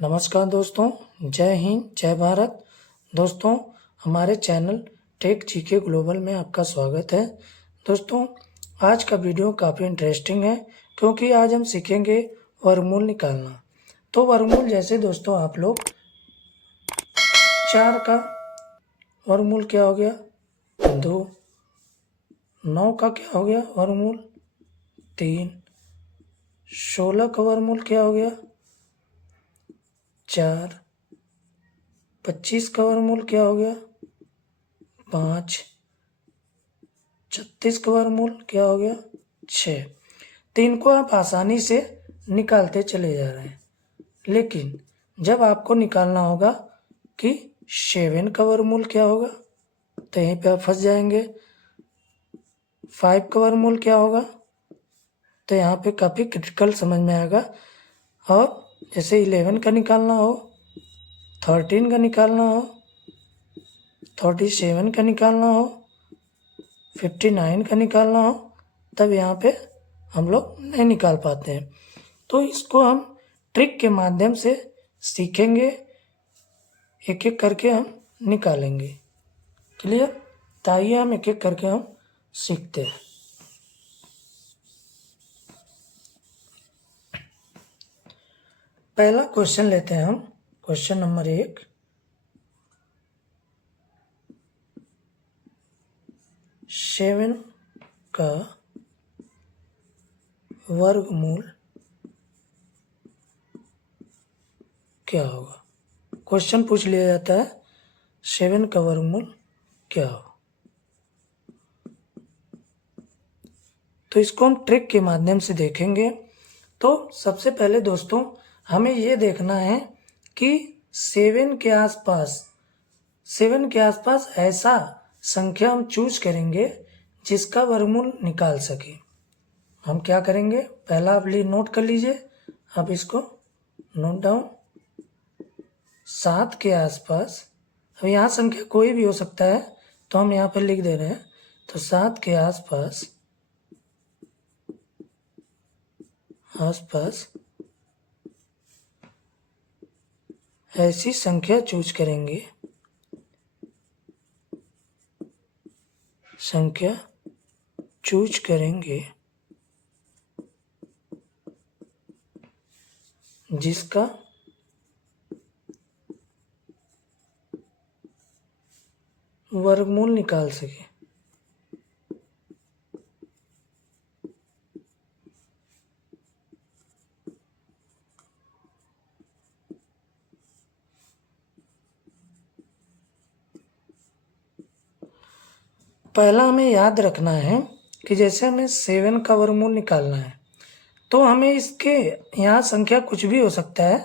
नमस्कार दोस्तों, जय हिंद, जय भारत। दोस्तों, हमारे चैनल टेक जीके ग्लोबल में आपका स्वागत है। दोस्तों, आज का वीडियो काफ़ी इंटरेस्टिंग है क्योंकि आज हम सीखेंगे वर्गमूल निकालना। तो वर्गमूल जैसे दोस्तों आप लोग 4 का वर्गमूल क्या हो गया 2, 9 का क्या हो गया वर्गमूल 3, 16 का वर्गमूल क्या हो गया 4, 25 का वर्गमूल क्या हो गया 5, 36 का वर्गमूल क्या हो गया 6। तो इनको आप आसानी से निकालते चले जा रहे हैं, लेकिन जब आपको निकालना होगा कि 7 का वर्गमूल क्या होगा तो यहीं पे आप फंस जाएंगे। 5 का वर्गमूल क्या होगा तो यहाँ पे काफ़ी क्रिटिकल समझ में आएगा। और जैसे 11 का निकालना हो, 13 का निकालना हो, 37 का निकालना हो, 59 का निकालना हो, तब यहाँ पे हम लोग नहीं निकाल पाते हैं। तो इसको हम ट्रिक के माध्यम से सीखेंगे, एक एक करके हम निकालेंगे। क्लियर? तो आइए हम एक एक करके हम सीखते हैं। पहला क्वेश्चन लेते हैं हम, क्वेश्चन नंबर 1। सेवन का वर्गमूल क्या होगा? क्वेश्चन पूछ लिया जाता है 7 का वर्गमूल क्या होगा। तो इसको हम ट्रिक के माध्यम से देखेंगे। तो सबसे पहले दोस्तों हमें ये देखना है कि 7 के आसपास ऐसा संख्या हम चूज करेंगे जिसका वर्गमूल निकाल सके। हम क्या करेंगे, पहला आप नोट कर लीजिए, आप इसको नोट डाउन। 7 के आसपास, अब यहाँ संख्या कोई भी हो सकता है तो हम यहाँ पर लिख दे रहे हैं। तो 7 के आसपास ऐसी संख्या चूज करेंगे, जिसका वर्गमूल निकाल सके। पहला हमें याद रखना है कि जैसे हमें 7 का वर्गमूल निकालना है तो हमें इसके यहाँ संख्या कुछ भी हो सकता है।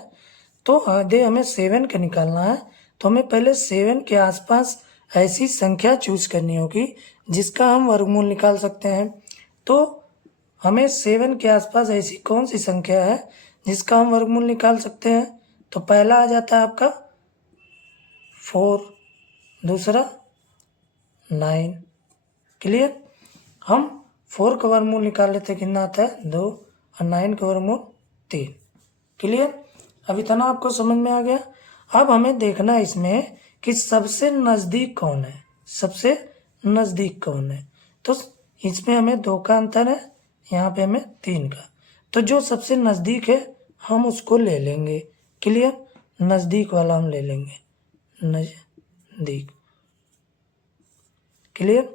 तो यदि हमें 7 का निकालना है तो हमें पहले 7 के आसपास ऐसी संख्या चूज करनी होगी जिसका हम वर्गमूल निकाल सकते हैं। तो हमें 7 के आसपास ऐसी कौन सी संख्या है जिसका हम वर्गमूल निकाल सकते हैं? तो पहला आ जाता है आपका 4, दूसरा 9। क्लियर? हम 4 का वर्गमूल निकाल लेते हैं, कितना आता है 2, और 9 का वर्गमूल 3। क्लियर? अब इतना आपको समझ में आ गया। अब हमें देखना है इसमें कि सबसे नज़दीक कौन है, तो इसमें हमें 2 का अंतर है, यहाँ पे हमें 3 का। तो जो सबसे नज़दीक है हम उसको ले लेंगे। क्लियर? नज़दीक वाला हम ले लेंगे, नज़दीक। क्लियर?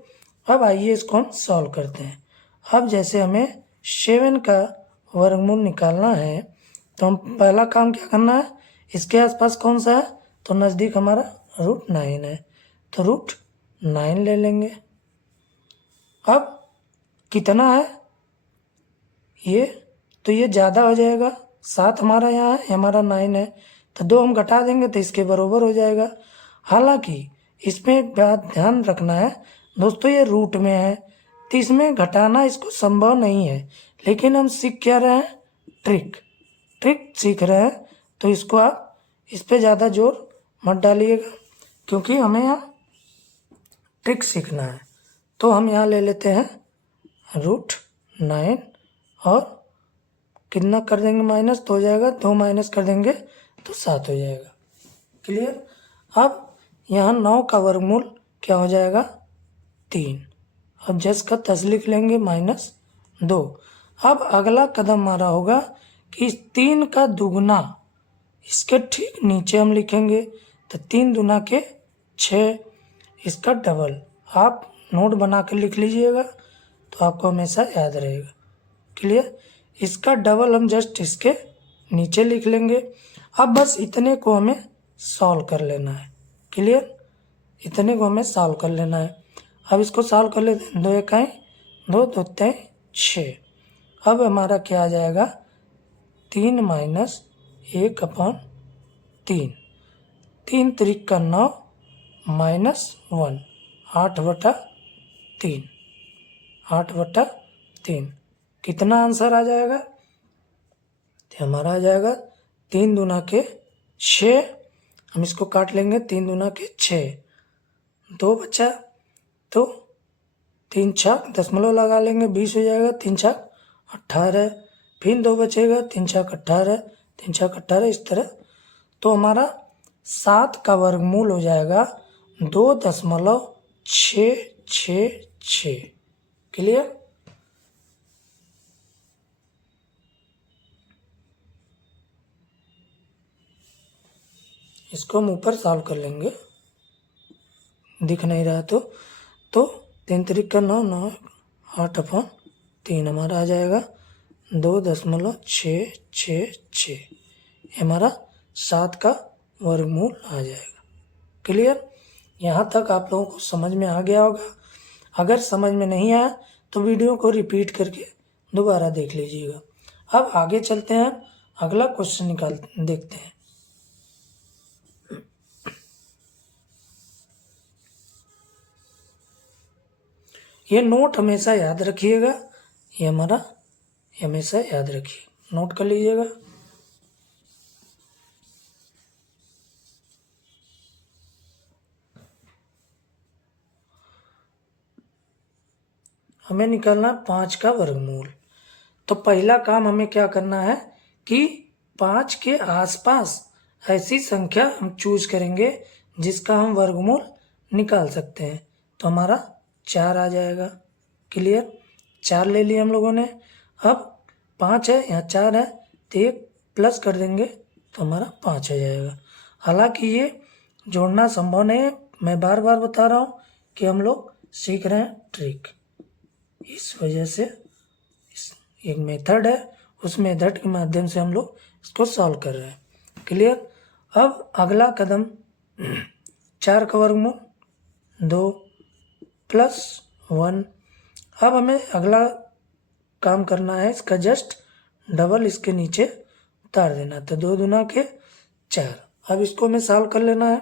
अब आइए इसको हम सॉल्व करते हैं। अब जैसे हमें 7 का वर्गमूल निकालना है तो हम पहला काम क्या करना है, इसके आसपास कौन सा है, तो नज़दीक हमारा √9 है, तो √9 ले लेंगे। अब कितना है ये, तो ये ज़्यादा हो जाएगा, 7 हमारा यहाँ है, हमारा 9 है, तो 2 हम घटा देंगे तो इसके बराबर हो जाएगा। हालांकि इसमें एक बात ध्यान रखना है दोस्तों, ये रूट में है तो इसमें घटाना इसको संभव नहीं है, लेकिन हम सीख क्या रहे हैं, ट्रिक सीख रहे हैं। तो इसको आप इस पे ज़्यादा जोर मत डालिएगा क्योंकि हमें यहाँ ट्रिक सीखना है। तो हम यहाँ ले लेते हैं √9 और कितना कर देंगे माइनस, तो हो जाएगा 2 माइनस कर देंगे तो 7 हो जाएगा। क्लियर। अब यहाँ 9 का वर्गमूल क्या हो जाएगा 3। अब जस का तस लिख लेंगे -2। अब अगला कदम हमारा होगा कि 3 का दुगुना इसके ठीक नीचे हम लिखेंगे, तो 3 दूना के 6, इसका डबल। आप नोट बना कर लिख लीजिएगा तो आपको हमेशा याद रहेगा। क्लियर। इसका डबल हम जस्ट इसके नीचे लिख लेंगे। अब बस इतने को हमें सॉल्व कर लेना है। क्लियर। इतने को हमें सॉल्व कर लेना है। अब इसको सॉल्व कर लेते हैं। 2 इकाई 2, 2 तिहाई 6। अब हमारा क्या आ जाएगा 3 माइनस 1/3। 3 त्रिक का 9 -1, 8/3। 8/3 कितना आंसर आ जाएगा, तो हमारा आ जाएगा 3 दूना के 6। हम इसको काट लेंगे, 3 दूना के 6, 2 बचा, तो 3 छक दशमलव लगा लेंगे, 20 हो जाएगा। 3 छक 18, फिर 2 बचेगा, 3 छक 18, 3 छक 18, इस तरह। तो हमारा 7 का वर्गमूल हो जाएगा 2.666। क्लियर। इसको हम ऊपर सॉल्व कर लेंगे, दिख नहीं रहा तो 3 त्रिक का 9, 9, 8/3 हमारा आ जाएगा 2.666। हमारा 7 का वर्गमूल आ जाएगा। क्लियर। यहाँ तक आप लोगों को समझ में आ गया होगा। अगर समझ में नहीं आया तो वीडियो को रिपीट करके दोबारा देख लीजिएगा। अब आगे चलते हैं, अगला क्वेश्चन देखते हैं। ये नोट हमेशा याद रखिएगा, ये हमारा हमेशा याद रखिए, नोट कर लीजिएगा। हमें निकालना 5 का वर्गमूल। तो पहला काम हमें क्या करना है कि 5 के आसपास ऐसी संख्या हम चूज करेंगे जिसका हम वर्गमूल निकाल सकते हैं। तो हमारा 4 आ जाएगा। क्लियर। 4 ले लिए हम लोगों ने। अब 5 है, यहाँ 4 है, तो 1 प्लस कर देंगे तो हमारा 5 हो जाएगा। हालांकि ये जोड़ना संभव नहीं है, मैं बार बार बता रहा हूँ कि हम लोग सीख रहे हैं ट्रिक, इस वजह से एक मेथड है, उस मेथड के माध्यम से हम लोग इसको सॉल्व कर रहे हैं। क्लियर। अब अगला कदम 4 का वर्गमूल 2 + 1। अब हमें अगला काम करना है, इसका जस्ट डबल इसके नीचे उतार देना। तो 2 दूना के 4। अब इसको हमें सॉल्व कर लेना है।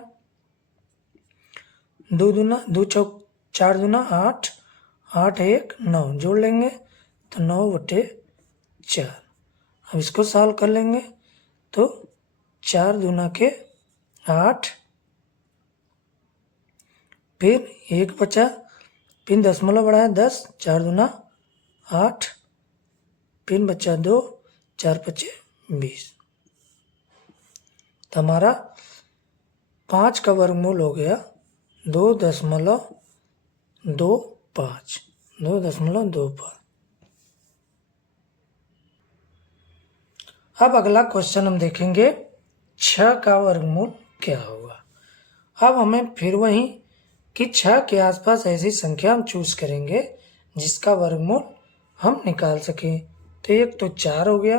2 दूना 2 चौक 4 दूना 8, 8 1 9 जोड़ लेंगे तो 9/4। अब इसको सॉल्व कर लेंगे तो 4 दूना के 8, फिर 1 बचा, फिर दशमलव बढ़ाया 10, 4 दूना 8, फिर बचा 2, 4 5 20। तो हमारा 5 का वर्गमूल हो गया 2.25। 2.25। अब अगला क्वेश्चन हम देखेंगे 6 का वर्गमूल क्या होगा। अब हमें फिर वही कि 6 के आसपास ऐसी संख्या हम चूज करेंगे जिसका वर्गमूल हम निकाल सकें। तो एक तो 4 हो गया,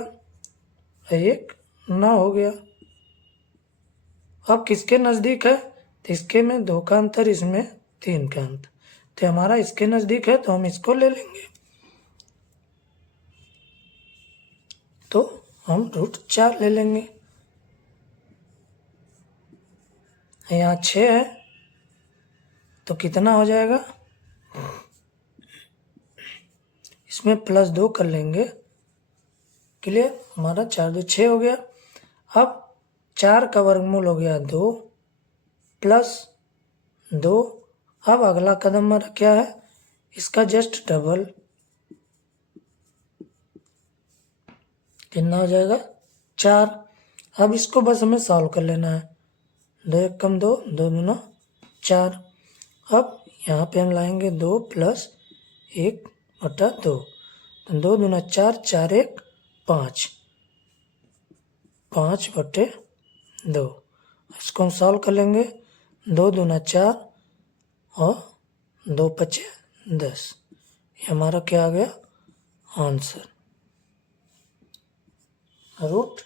एक 9 हो गया। अब किसके नज़दीक है, तो इसके में 2 का अंतर, इसमें 3 का अंतर। तो हमारा इसके नज़दीक है तो हम इसको ले लेंगे। तो हम √4 ले लेंगे। यहाँ 6 है तो कितना हो जाएगा, इसमें +2 कर लेंगे। क्लियर। हमारा 4 2 6 हो गया। अब 4 का वर्गमूल हो गया 2 + 2। अब अगला कदम हमारा क्या है, इसका जस्ट डबल, कितना हो जाएगा 4। अब इसको बस हमें सॉल्व कर लेना है। 2 एक कम 2, 2 दूना 4। अब यहाँ पे हम लाएंगे 2 प्लस 1/2, तो 2 दूना 4, 4 एक 5, 5/2। इसको हम सॉल्व कर लेंगे। 2 दूना 4 और 2 पचे 10। ये हमारा क्या आ गया आंसर। रूट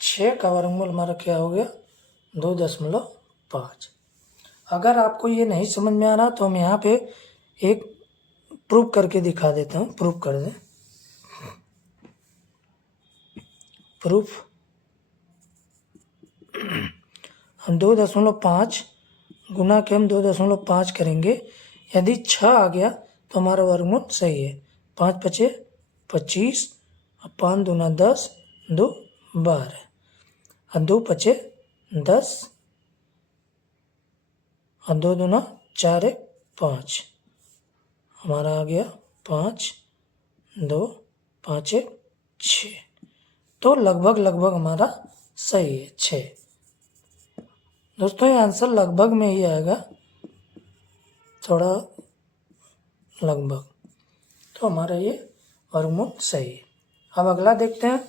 6 का वर्गमूल हमारा क्या हो गया 2.5। अगर आपको ये नहीं समझ में आ रहा तो हम यहाँ पे एक प्रूफ करके दिखा देता हूँ। प्रूफ कर दें। प्रूफ, हम 2.5 गुना के हम 2.5 करेंगे। यदि 6 आ गया तो हमारा वर्गमूल सही है। 5 पचे 25, 5 दूना 10, 2 12, और 2 पचे 10, और 2 दूना 4 एक 5, हमारा आ गया 5, 2, 5 एक 6। तो लगभग हमारा सही है 6। दोस्तों ये आंसर लगभग में ही आएगा, थोड़ा लगभग। तो हमारा ये वर्गमूल सही है। अब अगला देखते हैं।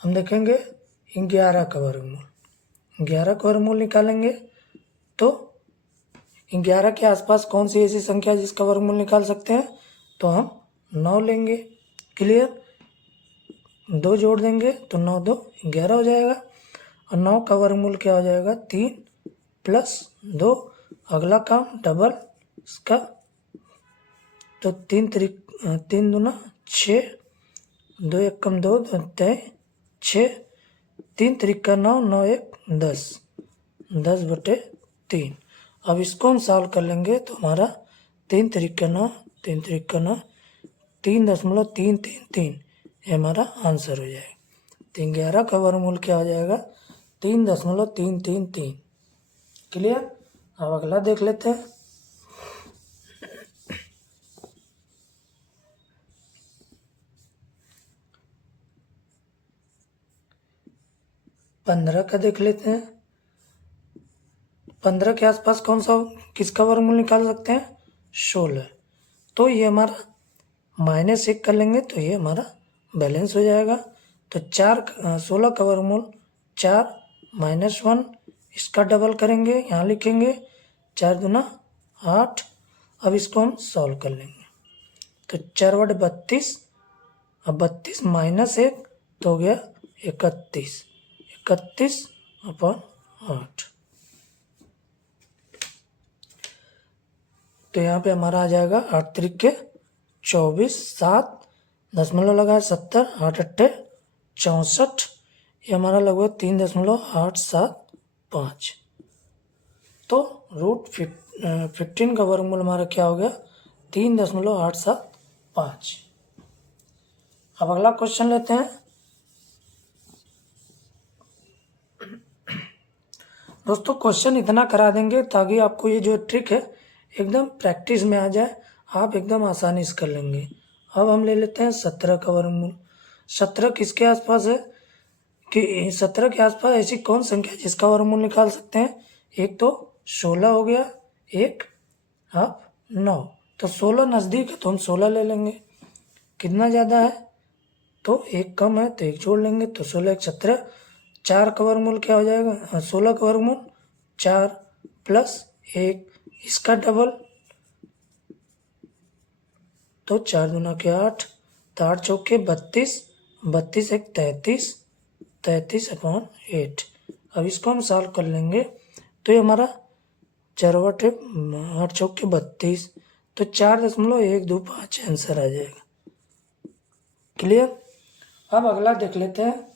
हम देखेंगे 11 का वर्गमूल। 11 का वर्गमूल निकालेंगे तो 11 के आसपास कौन सी ऐसी संख्या जिसका वर्गमूल निकाल सकते हैं, तो हम 9 लेंगे। क्लियर। 2 जोड़ देंगे तो 9 2 11 हो जाएगा। और 9 का वर्गमूल क्या हो जाएगा 3 प्लस 2। अगला काम डबल इसका, तो 3 दूना 6, 2 एक कम 2, 2 तय 6, 3 त्रिका 9, 9 एक 10, 10/3। अब इसको हम सॉल्व कर लेंगे तो हमारा 3 त्रिका 9, 3 त्रिका 9, 3.333, ये हमारा आंसर हो जाएगा। तो 11 का वर्गमूल क्या हो जाएगा 3.333। क्लियर। अब अगला देख लेते हैं। पंद्रह का देख लेते हैं। 15 के आसपास कौन सा किसका वर्गमूल निकाल सकते हैं 16। तो ये हमारा -1 कर लेंगे तो ये हमारा बैलेंस हो जाएगा। तो 16 का वर्गमूल 4 -1, इसका डबल करेंगे, यहाँ लिखेंगे 4 दूना 8। अब इसको हम सॉल्व कर लेंगे तो 4/32, अब 32 -1 तो हो गया 31, 31/8। तो यहाँ पे हमारा आ जाएगा 8 त्रिके 24, 7 दशमलव लगा 70, 8 अट्ठे 64। ये हमारा लगभग 3.875। तो रूट 15 का वर्गमूल हमारा क्या हो गया 3.875। अब अगला क्वेश्चन लेते हैं। दोस्तों क्वेश्चन इतना करा देंगे ताकि आपको ये जो ट्रिक है एकदम प्रैक्टिस में आ जाए, आप एकदम आसानी से कर लेंगे। अब हम ले लेते हैं 17 का वर्गमूल। 17 किसके आसपास है कि 17 के आसपास ऐसी कौन संख्या जिसका वर्गमूल निकाल सकते हैं। एक तो 16 हो गया, एक अब 9। तो 16 नज़दीक है तो हम 16 ले लेंगे। कितना ज़्यादा है तो एक कम है तो एक जोड़ लेंगे तो 16 एक 17। 4 का वर्गमूल क्या हो जाएगा 16 का वर्गमूल 4 प्लस 1, इसका डबल, तो 4 दूना के 8, तो 8 चौके 32, 32 एक 33, 33/8। अब इसको हम सॉल्व कर लेंगे तो ये हमारा 4/8 चौके 32, तो 4.125 आंसर आ जाएगा। क्लियर। अब अगला देख लेते हैं।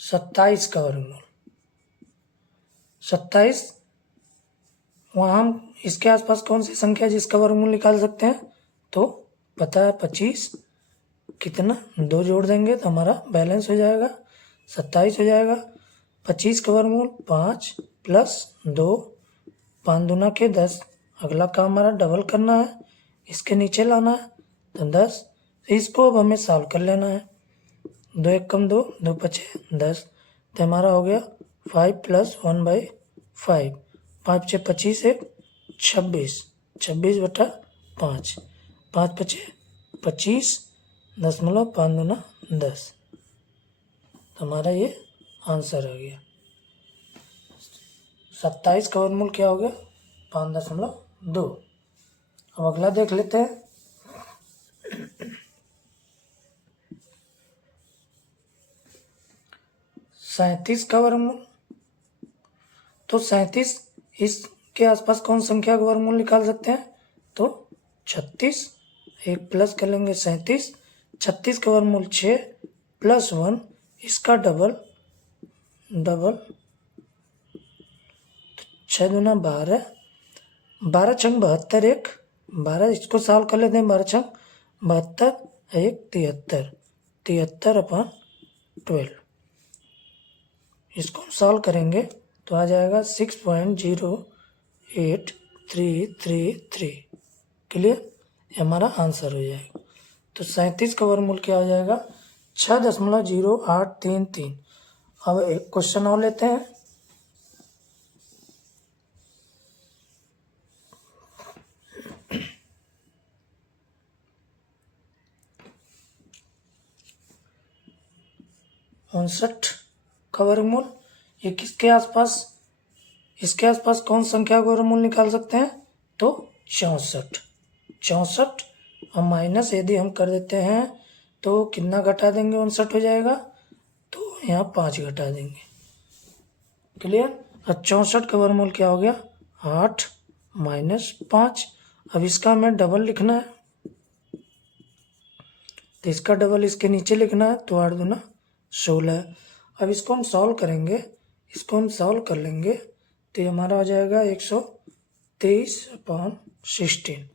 सत्ताईस का वर्गमूल 27, वहाँ हम इसके आसपास कौन सी संख्या जिसका वर्गमूल निकाल सकते हैं, तो पता है 25, कितना 2 जोड़ देंगे तो हमारा बैलेंस हो जाएगा 27 हो जाएगा। 25 का वर्गमूल 5 प्लस 2, 5 दूना के 10। अगला काम हमारा डबल करना है, इसके नीचे लाना है तो 10। इसको अब हमें सॉल्व कर लेना है। 2 एक कम 2, 2 पचे 10, तो हमारा हो गया 5 प्लस 1/5। 5 छः 25, 1 26, 26/5, 5 पचे 25, 10.5 दूना 10। तो हमारा ये आंसर आ गया। 27 का वर्गमूल क्या हो गया? 5.2। अब अगला देख लेते हैं। सैंतीस का वर्गमूल, तो 37 इसके आसपास कौन संख्या का वर्गमूल निकाल सकते हैं? तो 36, एक प्लस कर लेंगे 37। 36 का वर्गमूल 6 प्लस 1, इसका डबल 6 दूना 12, 12 छंग 72, 1 12, इसको सॉल्व कर लेते हैं। 12 छंग 72, 1 73, 73/12। इसको हम सॉल्व करेंगे तो आ जाएगा 6.08333। क्लियर? ये हमारा आंसर हो जाएगा। तो 37 का वर्गमूल क्या हो जाएगा? 6.0833। अब एक क्वेश्चन और लेते हैं। उनसठ का वर्गमूल, ये किसके आसपास, इसके आसपास कौन संख्या का वर्गमूल निकाल सकते हैं? तो 64। 64 और माइनस यदि हम कर देते हैं तो कितना घटा देंगे? 59 हो जाएगा, तो यहाँ 5 घटा देंगे। क्लियर? और 64 का वर्गमूल क्या हो गया? 8 माइनस 5। अब इसका हमें डबल लिखना है, तो इसका डबल इसके नीचे लिखना है, तो 8 दूना 16। अब इसको हम सॉल्व करेंगे, इसको हम सॉल्व कर लेंगे तो हमारा हो जाएगा 123/16।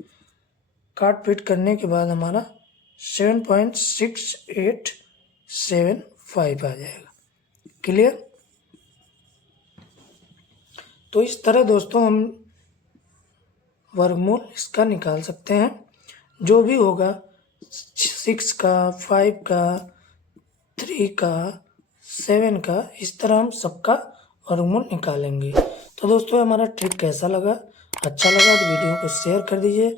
काट पीट करने के बाद हमारा 7.6875 आ जाएगा। क्लियर? तो इस तरह दोस्तों हम वर्गमूल इसका निकाल सकते हैं। जो भी होगा 6 का, 5 का, 3 का, 7 का, इस तरह हम सबका वर्गमूल निकालेंगे। तो दोस्तों हमारा ट्रिक कैसा लगा? अच्छा लगा तो वीडियो को शेयर कर दीजिए,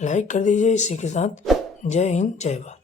लाइक कर दीजिए। इसी के साथ जय हिंद, जय भारत।